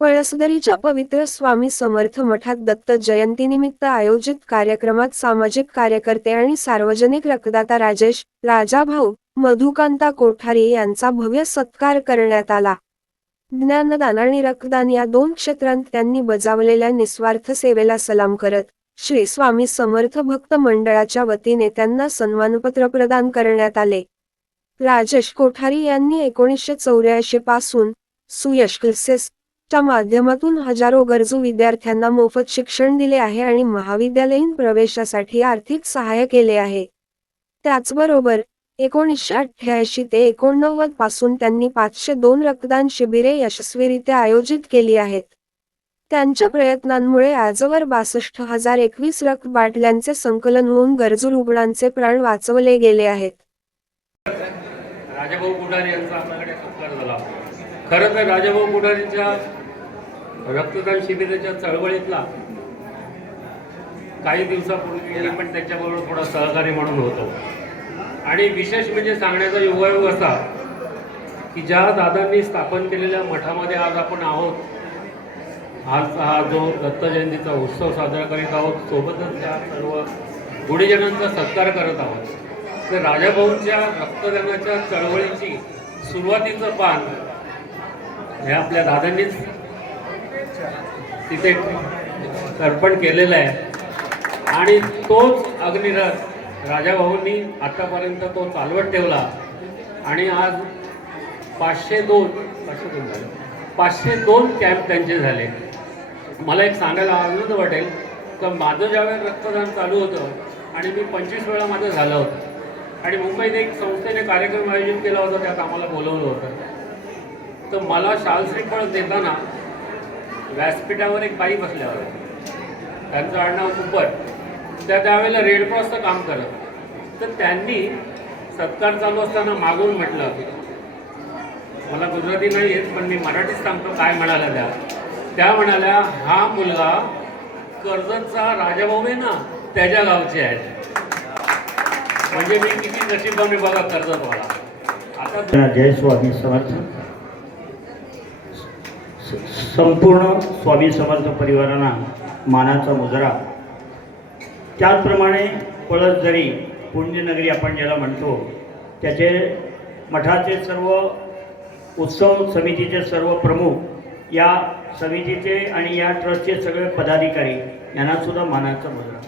पळसदरीच्या पवित्र स्वामी समर्थ मठात दत्त जयंतीनिमित्त आयोजित कार्यक्रमात सामाजिक कार्यकर्ते आणि सार्वजनिक रक्तदाता राजेश राजाभाऊ मधुकांता कोठारी यांचा भव्य सत्कार करण्यात आला. ज्ञानदान आणि रक्तदान या दोन क्षेत्रांत त्यांनी बजावलेल्या निस्वार्थ सेवेला सलाम करत श्री स्वामी समर्थ भक्त मंडळाच्या वतीने त्यांना सन्मानपत्र प्रदान करण्यात आले. राजेश कोठारी यांनी एकोणीसशे चौऱ्याऐंशी पासून सुयश क्लासेस च्या माध्यमातून हजारो गरजू विद्यार्थ्यांना मोफत शिक्षण दिले आहे आणि महाविद्यालयीन प्रवेशासाठी आर्थिक सहाय्य केले आहे. त्याचबरोबर एकोणीसशे अठ्ठ्याऐंशी ते एकोणनव्वदपासून त्यांनी पाचशे दोन रक्तदान शिबिरे यशस्वीरित्या आयोजित केली आहेत. त्यांच्या प्रयत्नांमुळे आजवर बासष्ट हजार एकवीस रक्त बाटल्यांचे संकलन होऊन गरजू रुग्णांचे प्राण वाचवले गेले आहेत. राजाभाऊ यांचा आपल्याकडे सत्कार झाला. खरं तर राजाभाऊ रक्तदान शिबिराच्या चळवळीतला काही दिवसापूर्वी पण त्याच्याबरोबर थोडा सहकारी म्हणून होतो. आणि विशेष म्हणजे सांगण्याचा योगायोग असा की ज्या दादांनी स्थापन केलेल्या मठामध्ये आज आपण आहोत आज हा जो दत्त जयंतीचा उत्सव साजरा करीत आहोत सोबतच त्या सर्व गुढीजनांचा सत्कार करत आहोत. तर राजाभाऊंच्या रक्तदानाच्या चळवळीची सुरुवातीचं पान हे आपल्या दादांनीच तिथे अर्पण केलेलं आहे. आणि तोच अग्निरथ राजाभाऊंनी आतापर्यंत तो चालवत ठेवला. आणि आज पाचशे दोन पाचशे दोन झाले. पाचशे दोन कॅम्प त्यांचे झाले. मला एक सांगायला आनंद वाटेल. तर माझं ज्यावेळेस रक्तदान चालू होतं आणि मी पंचवीस वेळा माझं झालं होतं. आणि मुंबईत एक संस्थेने कार्यक्रम आयोजित केला होता त्यात आम्हाला बोलवलं होतं. तर मला शाल श्रीफळ देताना व्यासपीठावर एक बाई बसल्या होत्या. त्यांचं आडनाव कुपट त्या त्यावेळेला रेड क्रॉसचं काम करत तर त्यांनी सत्कार चालू असताना मागून म्हटलं मला गुजराती नाही येत पण मी मराठीत सांगतो काय म्हणाल्या त्या? त्या म्हणाल्या हा मुलगा कर्जतचा राजाभाऊ आहे ना त्याच्या गावचे आहे म्हणजे मी किती नशिबाने बघा कर्जत वाला आता जय स्वामी समर्थ. संपूर्ण स्वामी समर्थ परिवारांना मानाचा मुजरा. त्याचप्रमाणे पळस जरी पुण्यनगरी आपण ज्याला म्हणतो त्याचे मठाचे सर्व उत्सव समितीचे सर्व प्रमुख या समितीचे आणि या ट्रस्टचे सगळे पदाधिकारी यांनासुद्धा मानाचा मुजरा.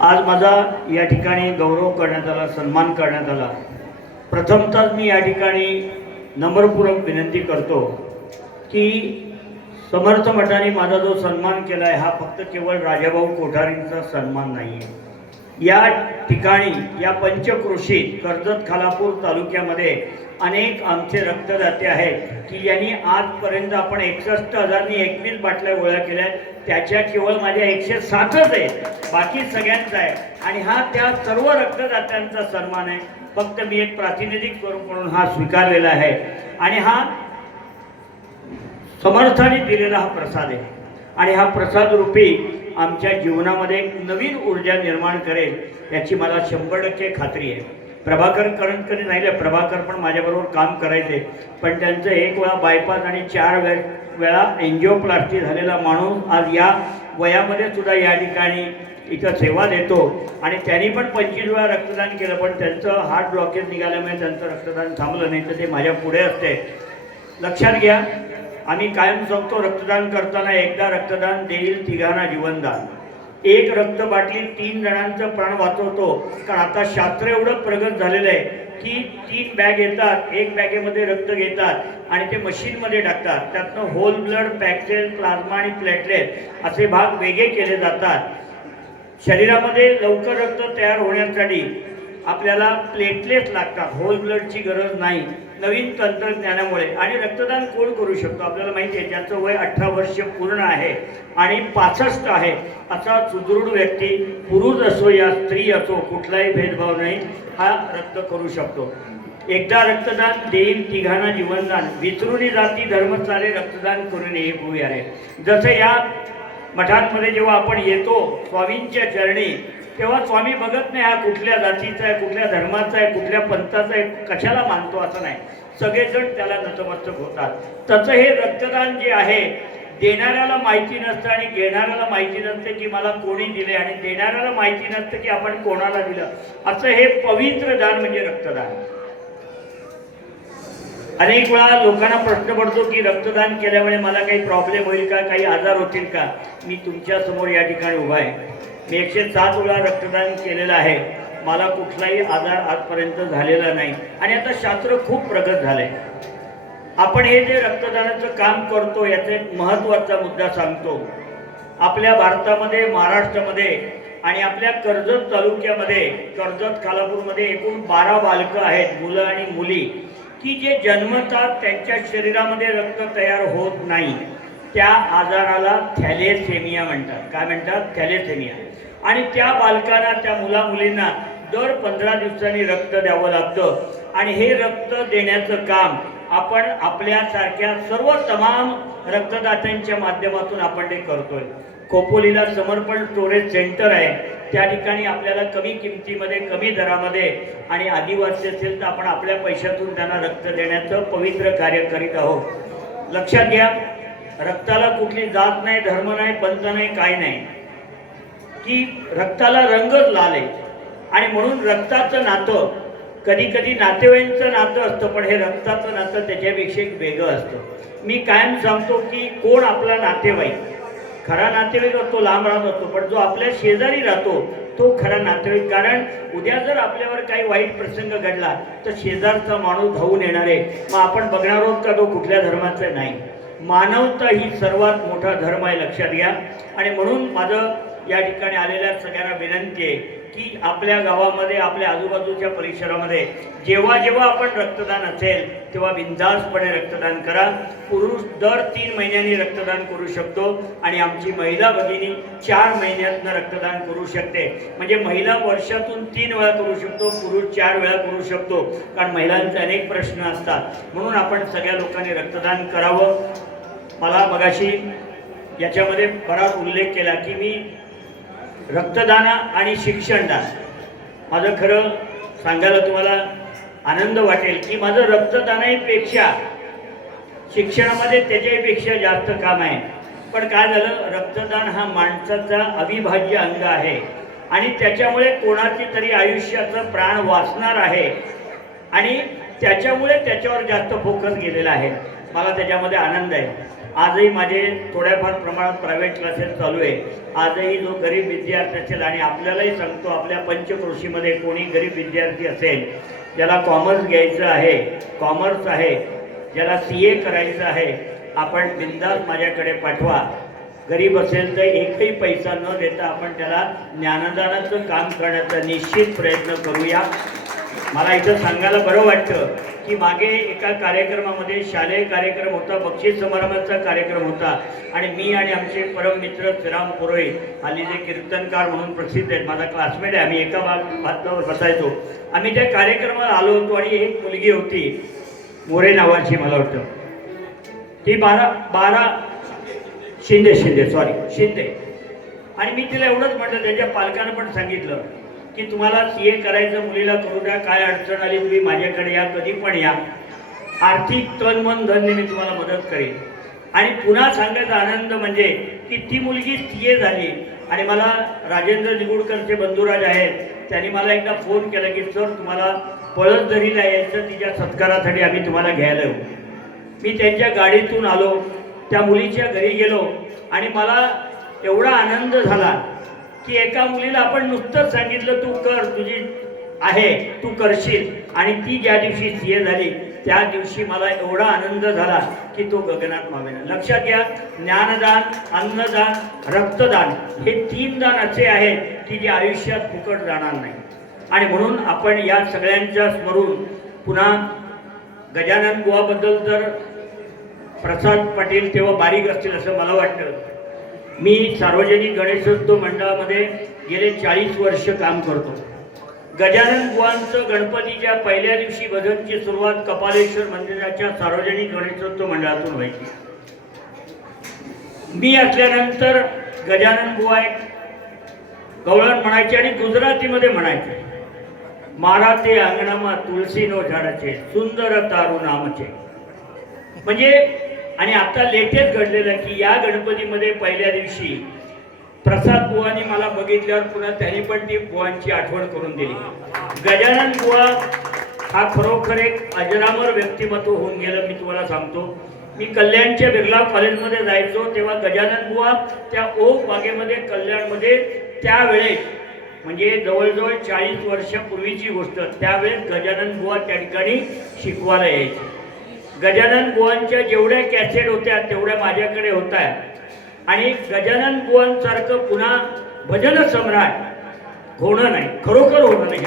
आज माझा या ठिकाणी गौरव करण्यात आला सन्मान करण्यात आला. प्रथमतः मी या ठिकाणी नम्रपूर्वक विनंती करतो की समर्थ मठाने माझा जो सन्मान केला आहे हा फक्त केवळ राजाभाऊ कोठारींचा सन्मान नाही आहे या ठिकाणी या पंचक्रोशीत कर्जत खालापूर तालुक्यामध्ये अनेक आमचे रक्तदाते आहेत की यांनी आजपर्यंत आपण एकसष्ट हजारनी एकवीस बाटल्या गोळ्या केल्या आहेत. त्याच्या केवळ माझ्या एकशे सातच आहे बाकी सगळ्यांचा आहे. आणि हा त्या सर्व रक्तदात्यांचा सन्मान आहे. फक्त मी एक प्रातिनिधिक स्वरूप म्हणून हा स्वीकारलेला आहे. आणि हा समर्थाने दिलेला हा प्रसाद आहे. आणि हा प्रसाद रूपी आमच्या जीवनामध्ये एक नवीन ऊर्जा निर्माण करेल याची मला शंभर टक्के खात्री आहे. प्रभाकर करंटकरी नाही आहे प्रभाकर पण माझ्याबरोबर काम करायचे. पण त्यांचं एक वेळा बायपास आणि चार वे वेळा एन्जिओप्लास्टी झालेला माणूस आज या वयामध्ये सुद्धा या ठिकाणी इथं सेवा देतो. आणि त्यांनी पण पंचवीस वेळा रक्तदान केलं पण त्यांचं हार्ट ब्लॉकेज निघाल्यामुळे त्यांचं रक्तदान थांबलं नाही तर ते माझ्या पुढे असते. लक्षात घ्या आम्ही कायम सांगतो रक्तदान करताना एकदा रक्तदान देईल तिघांना जीवनदान. एक रक्त बाटली तीन जणांचं प्राण वाचवतो. कारण आता शास्त्र एवढं प्रगत झालेलं आहे की तीन बॅग येतात एक बॅगेमध्ये रक्त घेतात आणि ते मशीनमध्ये टाकतात. त्यातनं whole blood packed cell plasma आणि प्लॅटलेट असे भाग वेगळे केले जातात. शरीरामध्ये लवकर रक्त तयार होण्यासाठी आपल्याला प्लेटलेट लागतात. होल ब्लडची गरज नाही. नवीन तंत्रज्ञानामुळे आणि रक्तदान कोण करू शकतो? आपल्याला माहिती आहे ज्याचं वय अठरा वर्ष पूर्ण आहे आणि पासष्ट आहे असा सुदृढ व्यक्ती पुरुष असो या स्त्री असो कुठलाही भेदभाव नाही हा रक्त करू शकतो. एकदा रक्तदान देईल तिघांना जीवनदान. विसरूनी जाती धर्मचारे रक्तदान करून हे भूया आहे. जसं या मठांमध्ये जेव्हा आपण येतो स्वामींच्या चरणी तेव्हा स्वामी बघत नाही हा कुठल्या जातीचा आहे कुठल्या धर्माचा आहे कुठल्या पंथाचा आहे कशाला मानतो असं नाही. सगळेजण त्याला नतमस्तक होतात. तसं हे रक्तदान जे आहे देणाऱ्याला माहिती नसतं आणि घेणाऱ्याला माहिती नसतं की मला कोणी दिले आणि देणाऱ्याला माहिती नसतं की आपण कोणाला दिलं. असं हे पवित्र दान म्हणजे रक्तदान. अनेक वेळा लोकांना प्रश्न पडतो की रक्तदान केल्यामुळे मला काही प्रॉब्लेम होईल का काही आजार होतील का? मी तुमच्यासमोर या ठिकाणी उभा आहे. मी एकशे सात वेळा रक्तदान केलेलं आहे. मला कुठलाही आजार आजपर्यंत झालेला नाही. आणि आता शास्त्र खूप प्रगत झालंय. आपण हे जे रक्तदानाचं काम करतो याचा एक महत्त्वाचा मुद्दा सांगतो. आपल्या भारतामध्ये महाराष्ट्रामध्ये आणि आपल्या कर्जत तालुक्यामध्ये कर्जत खालापूरमध्ये एकूण बारा बालकं आहेत मुलं आणि मुली की जे जन्मतात त्यांच्या शरीरामध्ये रक्त तयार होत नाही. त्या आजाराला थॅलेसेमिया म्हणतात. काय म्हणतात? थॅलेसेमिया. आणि त्या बालकांना त्या मुला मुलींना दर पंधरा दिवसांनी रक्त द्यावं लागतं. आणि हे रक्त देण्याचं काम आपण आपल्यासारख्या सर्व तमाम रक्तदात्यांच्या माध्यमातून आपण ते करतोय. खोपोलीला समर्पण स्टोरेज सेंटर आहे. त्या ठिकाणी आपल्याला कमी किमतीमध्ये कमी दरामध्ये आणि आदिवासी असेल तर आपण आपल्या पैशातून त्यांना रक्त देण्याचं पवित्र कार्य करीत आहोत. लक्षात घ्या रक्ताला कुठली जात नाही धर्म नाही पंथ नाही काय नाही. की रक्ताला रंगच लाल. आहे आणि म्हणून रक्ताचं नातं कधी कधी नातेवाईंचं नातं असतं पण हे रक्ताचं नातं त्याच्यापेक्षा एक वेगळं असतं. मी कायम सांगतो की कोण आपला नातेवाईक खरा नातेवाईक असतो लांब राहत असतो पण जो आपल्या शेजारी राहतो तो खरा नातेवाईक. कारण उद्या जर आपल्यावर काही वाईट प्रसंग घडला तर शेजारचा माणूस धावून येणार आहे. मग आपण बघणार आहोत का तो कुठल्या धर्माचा नाही. मानवता ही सर्वात मोठा धर्म आहे लक्षात घ्या. आणि म्हणून माझं या ठिकाणी आलेल्या सगळ्यांना विनंती आहे की आपल्या गावामध्ये आपल्या आजूबाजूच्या परिसरामध्ये जेव्हा जेव्हा आपण रक्तदान असेल तेव्हा बिंदासपणे रक्तदान करा. पुरुष दर तीन महिन्यांनी रक्तदान करू शकतो आणि आमची महिला भगिनी चार महिन्यातनं रक्तदान करू शकते. म्हणजे महिला वर्षातून तीन वेळा करू शकतो पुरुष चार वेळा करू शकतो. कारण महिलांचे अनेक प्रश्न असतात. म्हणून आपण सगळ्या लोकांनी रक्तदान करावं. मला मगाशी याच्यामध्ये बराच उल्लेख केला की मी रक्तदान आणि शिक्षणदान माझं खरं सांगायला तुम्हाला आनंद वाटेल की माझं रक्तदानापेक्षा शिक्षणामध्ये त्याच्यापेक्षा जास्त काम आहे. पण काय झालं? रक्तदान हा माणसाचा अविभाज्य अंग आहे. आणि त्याच्यामुळे कोणाची तरी आयुष्याचं प्राण वाचणार आहे. आणि त्याच्यामुळे त्याच्यावर जास्त फोकस गेलेला आहे. मला त्याच्यामध्ये आनंद आहे. आजही माझे थोड्याफार प्रमाणात प्रायव्हेट क्लासेस चालू आहे आजही जो गरीब विद्यार्थी असेल आणि आपल्यालाही सांगतो आपल्या पंचकृषीमध्ये कोणी गरीब विद्यार्थी असेल ज्याला कॉमर्स घ्यायचं आहे कॉमर्स आहे ज्याला सी ए करायचं आहे आपण बिंदास माझ्याकडे पाठवा. गरीब असेल तर एकही पैसा न देता आपण त्याला ज्ञानदानाचं काम करण्याचा निश्चित प्रयत्न करूया. मला इथं सांगायला बरं वाटतं की मागे एका कार्यक्रमामध्ये शालेय कार्यक्रम होता बक्षीस समारंभाचा कार्यक्रम होता. आणि मी आणि आमचे परम मित्र श्रीराम पुरोहित हल्ली जे कीर्तनकार म्हणून प्रसिद्ध आहेत माझा क्लासमेट आहे आम्ही एका भाग भातावर बसायचो. आम्ही त्या कार्यक्रमाला आलो होतो आणि एक मुलगी होती मोरे नावाची मला वाटतं. ती बारा बारा शिंदे शिंदे सॉरी शिंदे. आणि मी तिला एवढंच म्हटलं त्याच्या पालकानं पण सांगितलं. की तुम्हाला सी ए करायचं मुलीला करू द्या काय अडचण आली तुम्ही माझ्याकडे या कधी पण या. आर्थिक तन मन धनने मी तुम्हाला मदत करेन. आणि पुन्हा सांगायचा आनंद म्हणजे की ती मुलगी सी ए झाली आणि मला राजेंद्र निगुडकरचे बंधुराज आहेत त्यांनी मला एकदा फोन केला की सर तुम्हाला पळत धरी नाही यायचं तिच्या सत्कारासाठी आम्ही तुम्हाला घ्यायला येऊ. मी त्यांच्या गाडीतून आलो त्या मुलीच्या घरी गेलो आणि मला एवढा आनंद झाला की एका मुलीला आपण नुकतंच सांगितलं तू कर तुझी आहे तू करशील. आणि ती ज्या दिवशी सी झाली त्या दिवशी मला एवढा आनंद झाला की तो गगनात मावेना. लक्षात घ्या ज्ञानदान अन्नदान रक्तदान हे तीन दान असे आहेत की जे आयुष्यात फुकट जाणार नाही. आणि म्हणून आपण या सगळ्यांच्या स्मरून पुन्हा गजानन बुवाबद्दल तर प्रसाद पाटील तेव्हा बारीक असतील असं मला वाटतं. मी सार्वजनिक गणेशोत्सव मंडळामध्ये गेले चाळीस वर्ष काम करतो. गजानन बुवांचं गणपतीच्या पहिल्या दिवशी भजनची सुरुवात कपालेश्वर मंदिराच्या सार्वजनिक गणेशोत्सव मंडळातून व्हायची. मी असल्यानंतर गजानन बुवा एक गवळण म्हणायचे आणि गुजरातीमध्ये म्हणायचे मारा ते अंगणामा तुलसी नो झाडाचे सुंदर तारू नामचे. म्हणजे आणि आता लेटेस्ट घडलेलं की या गणपतीमध्ये पहिल्या दिवशी प्रसाद बुवानी मला बघितल्यावर पुन्हा त्यांनी पण ती बुवांची आठवण करून दिली. गजानन बुवा हा खरोखर एक अजरामर व्यक्तिमत्व होऊन गेलं मी तुम्हाला सांगतो. मी कल्याणच्या बिर्ला कॉलेजमध्ये जायचो तेव्हा गजानन बुवा त्या ओक बागेमध्ये कल्याणमध्ये त्यावेळेस म्हणजे जवळजवळ चाळीस वर्षापूर्वीची गोष्ट त्यावेळेस गजानन बुवा त्या ठिकाणी शिकवायला यायचे. गजानन बुवांच्या जेवढ्या कॅसेट होत्या तेवढ्या माझ्याकडे होत्या. आणि गजानन बुवांसारखं पुन्हा भजन सम्राट होणं नाही. खरोखर होणं नाही.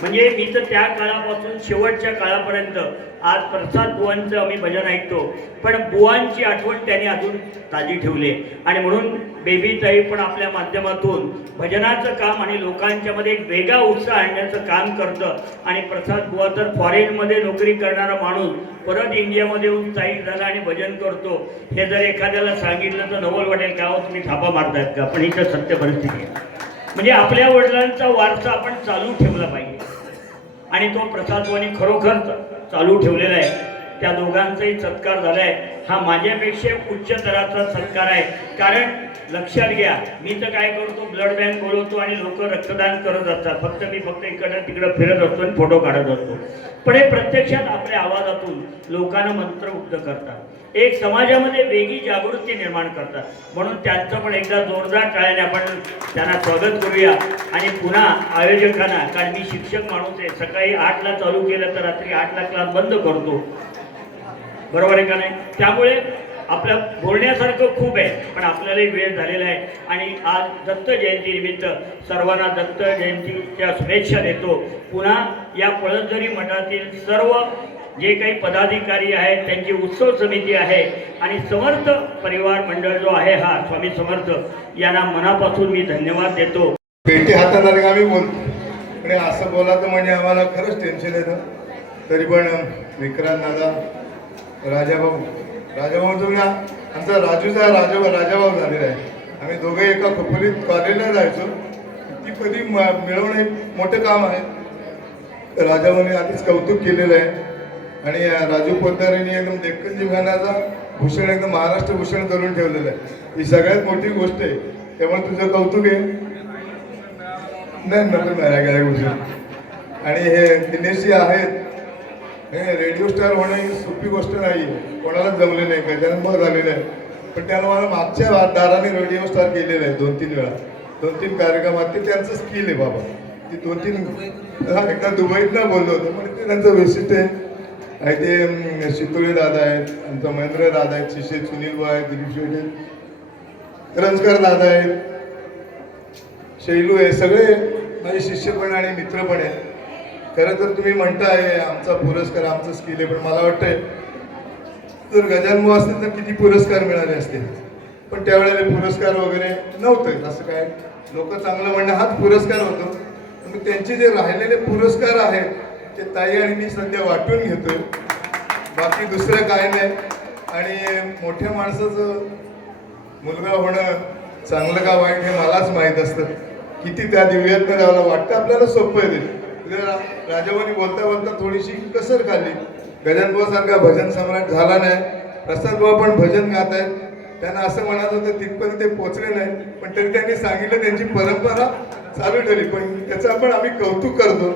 म्हणजे मी तर त्या काळापासून शेवटच्या काळापर्यंत आज प्रसाद बुवांचं आम्ही भजन ऐकतो. पण बुवांची आठवण त्यांनी अजून ताजी ठेवली. आणि म्हणून बेबीताई पण आपल्या माध्यमातून भजनाचं काम आणि लोकांच्यामध्ये एक वेगळा उत्साह आणण्याचं काम करतं. आणि प्रसाद बुवा तर फॉरेनमध्ये नोकरी करणारा माणूस परत इंडियामध्ये येऊन स्थायिक झाला आणि भजन करतो. हे जर एखाद्याला सांगितलं तर नवल वाटेल का हो तुम्ही थापा मारतायत का? पण ही तर सत्य परिस्थिती आहे. म्हणजे आपल्या वडिलांचा वारसा आपण चालू ठेवला पाहिजे. आणि तो प्रसादवानी खरोखर चालू ठेवलेला आहे. त्या दोघांचाही सत्कार झालाय. हा माझ्यापेक्षा उच्च दराचा सत्कार आहे. कारण लक्षात घ्या मी तर काय करतो ब्लड बँक बोलवतो आणि लोक रक्तदान करत असतात. फक्त मी फक्त इकडं तिकडं फिरत असतो आणि फोटो काढत असतो. पण हे प्रत्यक्षात आपल्या आवाजातून लोकांना मंत्रमुग्ध करतात. एक समाजामध्ये वेगळी जागृती निर्माण करतात. म्हणून त्यांचं पण एकदा जोरदार टाळ्याने आपण त्यांना स्वागत करूया. आणि पुन्हा आयोजकांना कारण मी शिक्षक माणूस आहे सकाळी आठला चालू केलं तर रात्री आठला क्लास बंद करतो. बरोबर आहे का नाही? त्यामुळे आपलं बोलण्यासारखं खूप आहे पण आपल्यालाही वेळ झालेला आहे. आणि आज दत्त जयंतीनिमित्त सर्वांना दत्त जयंतीच्या शुभेच्छा देतो. पुन्हा या पळसझरी मठातील सर्व जे काही पदाधिकारी आहेत त्यांची उत्सव समिती आहे आणि समर्थ परिवार मंडळ जो आहे हा स्वामी समर्थ यांना मनापासून मी धन्यवाद देतो. पेटी हातात आम्ही बोलतो आणि असं बोलायचं म्हणजे आम्हाला खरंच टेन्शन येतं. तरी पण विक्रांत दादा राजाभाऊ राजाभाऊ तुम्ही आमचा राजूचा राजा राजाभाऊ झालेला आहे आम्ही दोघे एका खोपलीत कॉलेजला जायचो ती कधी म- मोठं काम आहे राजाभाऊने आधीच कौतुक केलेलं आहे आणि राजू पोद्दारेंनी एकदम डेक्कन जिमखानाचा भूषण एकदम महाराष्ट्र भूषण करून ठेवलेलं आहे ही सगळ्यात मोठी गोष्ट आहे त्यामुळे तुझं कौतुक आहे नाही नको नाही काय आणि हे दिनेशी आहेत हे रेडिओ स्टार होणे ही सोपी गोष्ट नाही. कोणालाच जमलेलं नाही काय जन्म झालेला आहे पण त्याला मला मागच्या दाराने रेडिओ स्टार केलेलं आहे दोन तीन वेळा. दोन तीन कार्यक्रमात ते त्यांचं स्किल आहे बाबा. ती दोन तीन एकदा दुबईतनं बोललो होतो पण ते त्यांचं वैशिष्ट्य आहे. आणि ते शितोळे दादा आहेत आमचा महेंद्र दादा आहेत शिष्य सुनील भाऊ आहेत दिलीप शेटे रंजकर दादा आहेत शैलू आहे सगळे माझे शिष्य पण आणि मित्र पण आहेत. खरं तर तुम्ही म्हणताय आमचा पुरस्कार आमचं स्किल आहे पण मला वाटतंय जर गजानभाऊ असतील तर किती पुरस्कार मिळाले असते पण त्यावेळेला पुरस्कार वगैरे नव्हते असं काय? लोक चांगलं म्हणणं हाच पुरस्कार होतो. मग त्यांचे जे राहिलेले पुरस्कार आहेत ते ताई आणि मी सध्या वाटून घेतोय. बाकी दुसरं काय नाही. आणि मोठ्या माणसाचं मुलगा होणं चांगलं का वाईट हे मलाच माहीत असतं. किती त्या दिव्यातनं जायला वाटतं आपल्याला सोपं आहे ते. राजावानी बोलता बोलता थोडीशी कसर खाल्ली. गजानभाऊ सारखा भजन सम्राट झाला नाही. प्रसाद भाऊ पण भजन गात आहेत. त्यांना असं म्हणत होतं तिथपर्यंत ते पोचले नाही. पण तरी त्यांनी सांगितलं त्यांची परंपरा चालू ठेवली. पण त्याचं आपण आम्ही कौतुक करतो.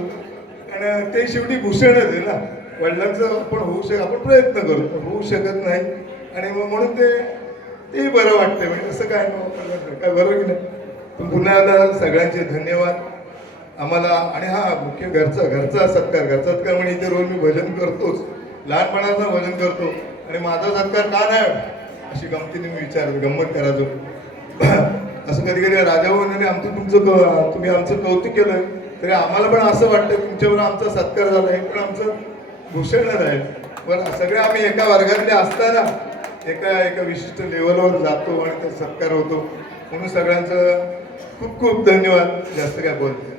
आणि ते शेवटी भूषणच आहे ना. वडिलांचं आपण होऊ शक आपण प्रयत्न करू होऊ शकत नाही. आणि मग म्हणून ते तेही बरं वाटतंय. म्हणजे असं काय काय बरोबर की नाही. पुन्हा एकदा सगळ्यांचे धन्यवाद. आम्हाला आणि हा मुख्य घरचा घरचा सत्कार घरचा सत्कार म्हणजे इथे रोज मी भजन करतोच. लहानपणाचं भजन करतो. आणि माझा सत्कार का नाही? अशी गमतीने मी विचार गंमत करायचो असं कधी कधी राजाभाऊने आमचं तुमचं तुम्ही आमचं कौतुक केलं तरी आम्हाला पण असं वाटतं तुमच्यावर आमचा सत्कार झाला हे पण आमचं भूषणच आहे. पण सगळे आम्ही एका वर्गातले असताना एका एका विशिष्ट लेवलवर जातो आणि ते सत्कार होतो. म्हणून सगळ्यांचं खूप खूप धन्यवाद. जास्त काय बोलते